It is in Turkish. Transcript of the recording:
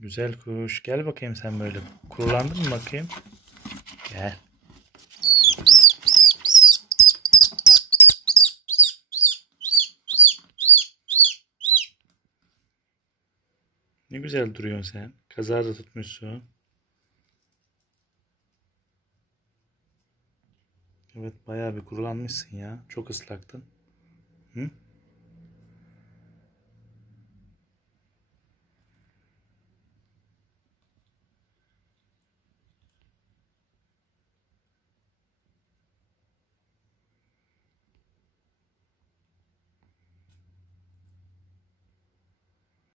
Güzel kuş. Gel bakayım sen böyle. Kurulandın mı bakayım? Gel. Ne güzel duruyorsun sen. Kazağı da tutmuşsun. Evet bayağı bir kurulanmışsın ya. Çok ıslaktın. Hı?